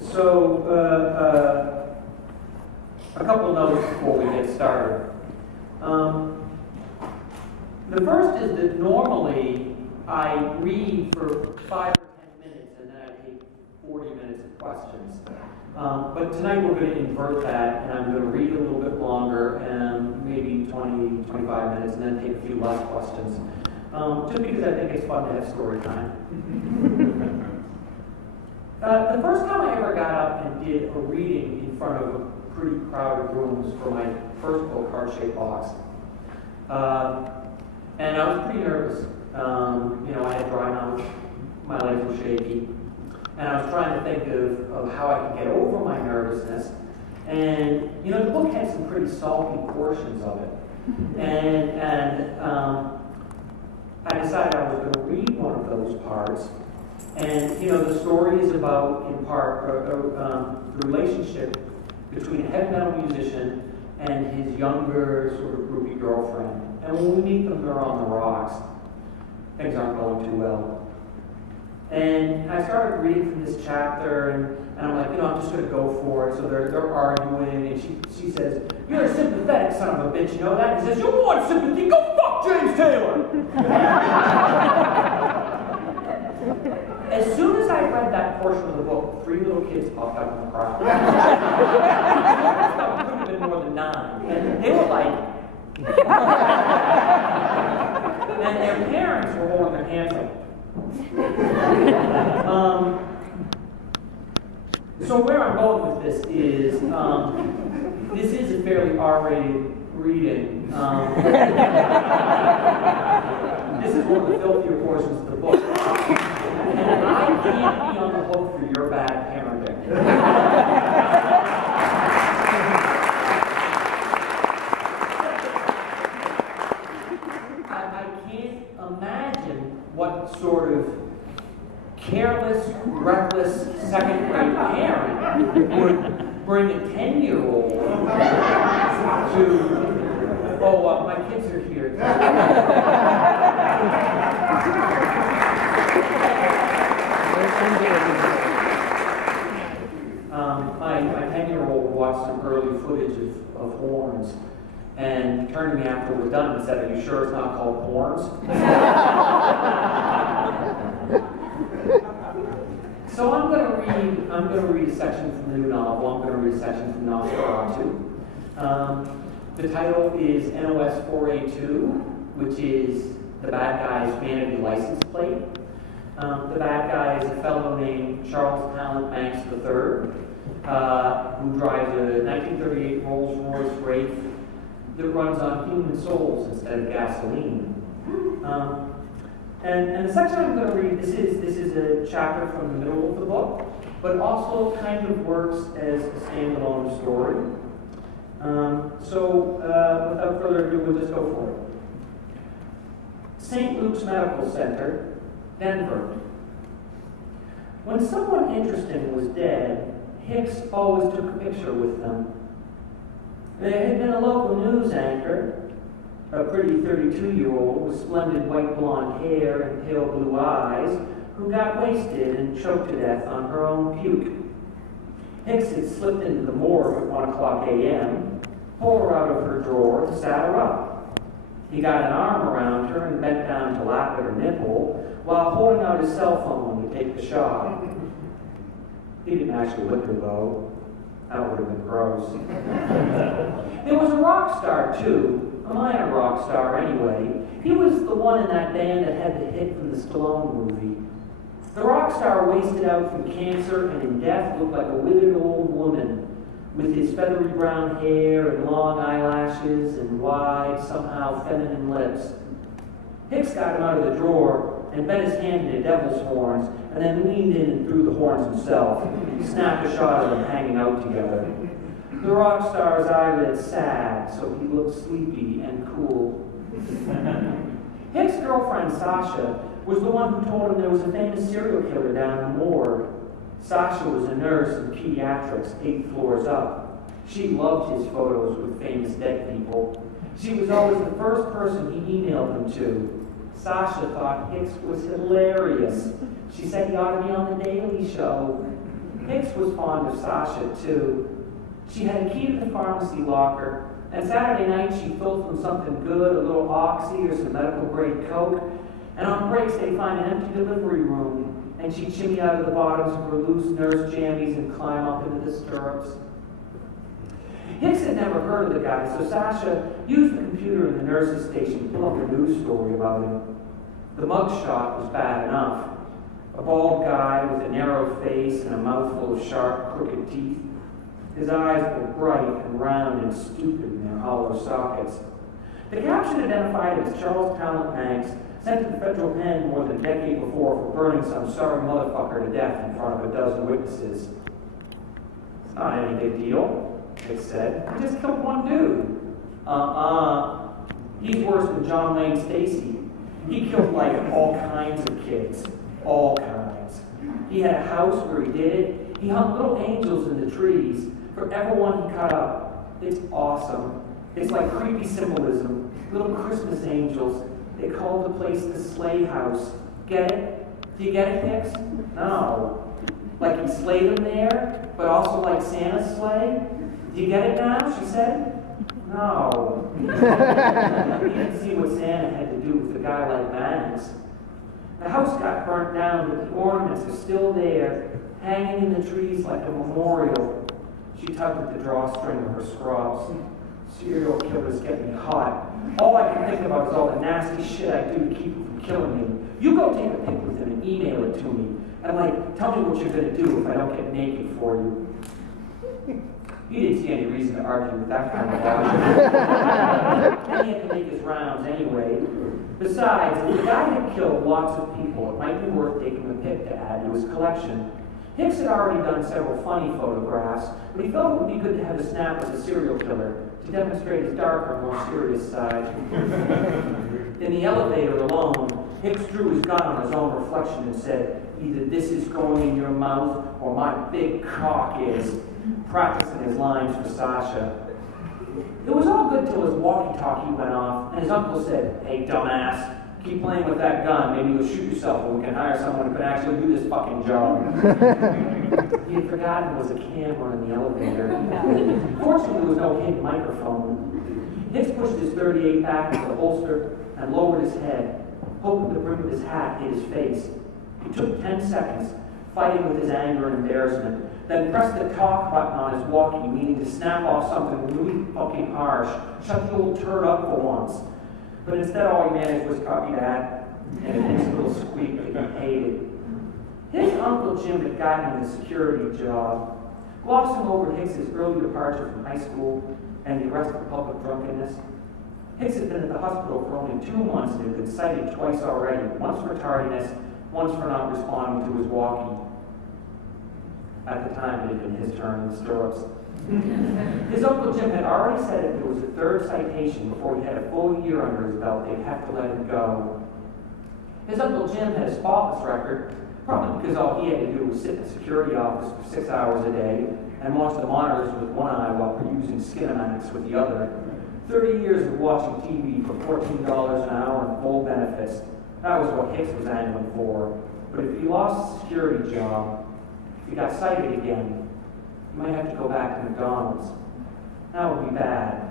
So, a couple notes before we get started. The first is that normally I read for 5 or 10 minutes and then I take 40 minutes of questions. But tonight we're going to invert that, and I'm going to read a little bit longer, and maybe 20, 25 minutes, and then take a few less questions. Just because I think it's fun to have story time. The first time I ever got up and did a reading in front of a pretty crowded room was for my first book, Heart-Shaped Box. And I was pretty nervous. I had dry mouth, my legs were shaky, and I was trying to think of how I could get over my nervousness. And, the book had some pretty salty portions of it. And I decided I was going to read one of those parts. And, the story is about, in part, the relationship between a heavy metal musician and his younger, sort of groupie girlfriend. And when we meet them, they're on the rocks. Things aren't going too well. And I started reading from this chapter, and I'm like, I'm just going to go for it. So they're arguing, and she says, "You're a sympathetic son of a bitch, you know that?" And he says, "You want sympathy? Go fuck James Taylor!" As soon as I read that portion of the book, 3 little kids popped out in the crowd. It could have been more than 9. And they were like... and their parents were holding their hands up. So where I'm going with this is, this is a fairly R-rated reading. This is one of the filthier portions of the book. And I can't be on the hook for your bad parenting. I can't imagine what sort of careless, reckless, second-grade parent would bring a 10-year-old to, my kids are here. My 10-year-old watched some early footage of horns and turned to me after it was done and said, "Are you sure it's not called horns?" So I'm going to read a section from the new novel. I'm going to read a section from Nosferatu. The title is NOS 482, which is the bad guy's vanity license plate. The bad guy is a fellow named Charles Talent Banks III, who drives a 1938 Rolls-Royce Wraith that runs on human souls instead of gasoline. And the section I'm going to read, this is a chapter from the middle of the book, but also kind of works as a standalone story. So without further ado, we'll just go for it. St. Luke's Medical Center, Denver. When someone interesting was dead, Hicks always took a picture with them. There had been a local news anchor, a pretty 32-year-old with splendid white blonde hair and pale blue eyes, who got wasted and choked to death on her own puke. Hicks had slipped into the morgue at 1 o'clock a.m., pulled her out of her drawer, and sat her up. He got an arm around her and bent down to lap at her nipple while holding out his cell phone to take the shot. He didn't actually lick her, though. That would have been gross. There was a rock star, too. A minor rock star, anyway. He was the one in that band that had the hit from the Stallone movie. The rock star wasted out from cancer and in death looked like a withered old woman with his feathery brown hair and long eyelashes and wide, somehow feminine lips. Hicks got him out of the drawer and bent his hand into devil's horns and then leaned in and threw the horns himself. He snapped a shot of them hanging out together. The rock star's eyelids sagged, so he looked sleepy and cool. Hicks' girlfriend, Sasha, was the one who told him there was a famous serial killer down in the morgue. Sasha was a nurse in pediatrics 8 floors up. She loved his photos with famous dead people. She was always the first person he emailed them to. Sasha thought Hicks was hilarious. She said he ought to be on the Daily Show. Hicks was fond of Sasha, too. She had a key to the pharmacy locker, and Saturday night she filled from something good, a little Oxy or some medical-grade Coke, and on breaks they'd find an empty delivery room, and she'd shimmy out of the bottoms of her loose nurse jammies and climb up into the stirrups. Hicks had never heard of the guy, so Sasha used the computer in the nurse's station to pull up a news story about him. The mugshot was bad enough. A bald guy with a narrow face and a mouthful of sharp, crooked teeth. His eyes were bright and round and stupid in their hollow sockets. The caption identified him as Charles Talent Banks, sent to the federal pen more than a decade before for burning some sorry motherfucker to death in front of a dozen witnesses. It's not any big deal, they said. He just killed one dude. He's worse than John Wayne Stacy. He killed like all kinds of kids. All kinds. He had a house where he did it. He hung little angels in the trees for everyone he cut up. It's awesome. It's like creepy symbolism. Little Christmas angels. They called the place the sleigh house. Get it? Do you get it, Hicks? No. Like he slayed them there, but also like Santa's sleigh? Do you get it now? She said. No. He didn't see what Santa had to do with a guy like Banks. The house got burnt down, but the ornaments are still there, hanging in the trees like a memorial. She tugged at the drawstring of her scrubs. Serial killers get me hot. All I can think about is all the nasty shit I do to keep him from killing me. You go take a pic with him and email it to me. And tell me what you're going to do if I don't get naked for you. You didn't see any reason to argue with that kind of logic. And he had to make his rounds anyway. Besides, if the guy had killed lots of people, it might be worth taking a pic to add to his collection. Hicks had already done several funny photographs, but he felt it would be good to have a snap as a serial killer to demonstrate his darker, more serious side. In the elevator alone, Hicks drew his gun on his own reflection and said, "Either this is going in your mouth or my big cock is," practicing his lines for Sasha. It was all good till his walkie-talkie went off, and his uncle said, "Hey, dumbass, keep playing with that gun. Maybe you'll shoot yourself and we can hire someone who can actually do this fucking job." He had forgotten there was a camera in the elevator. Fortunately, there was no hidden microphone. Hicks pushed his .38 back into the holster and lowered his head, hoping the brim of his hat hit his face. He took 10 seconds, fighting with his anger and embarrassment, then pressed the talk button on his walkie, meaning to snap off something really fucking harsh, shut the old turd up for once. But instead all he managed was copy that, and it makes a little squeak that he hated. His Uncle Jim had gotten him a security job, glossing over Hicks's early departure from high school and the arrest for public drunkenness. Hicks had been at the hospital for only 2 months and had been cited twice already, once for tardiness, once for not responding to his walkie. At the time, it had been his turn in the stirrups. His Uncle Jim had already said if there was a third citation before he had a full year under his belt, they'd have to let him go. His Uncle Jim had a spotless record, probably because all he had to do was sit in the security office for 6 hours a day and watch the monitors with one eye while perusing Skinamax with the other. 30 years of watching TV for $14 an hour and full benefits. That was what Hicks was angling for. But if he lost his security job, if he got cited again, he might have to go back to McDonald's. That would be bad.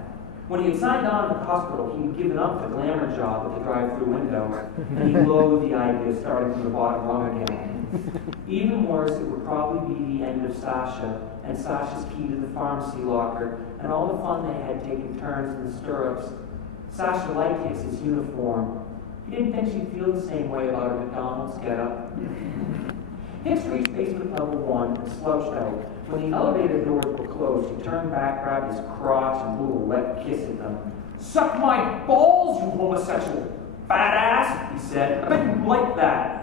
When he had signed on at the hospital, he had given up the glamour job at the drive-thru window, and he loathed the idea of starting from the bottom rung again. Even worse, it would probably be the end of Sasha, and Sasha's key to the pharmacy locker, and all the fun they had taking turns in the stirrups. Sasha liked Hicks's uniform. He didn't think she'd feel the same way about her McDonald's getup. Hicks reached basement level 1 and slouched out. When the elevator doors were closed, he turned back, grabbed his crotch, and blew a wet kiss at them. "Suck my balls, you homosexual fat ass," he said. "I bet you like that."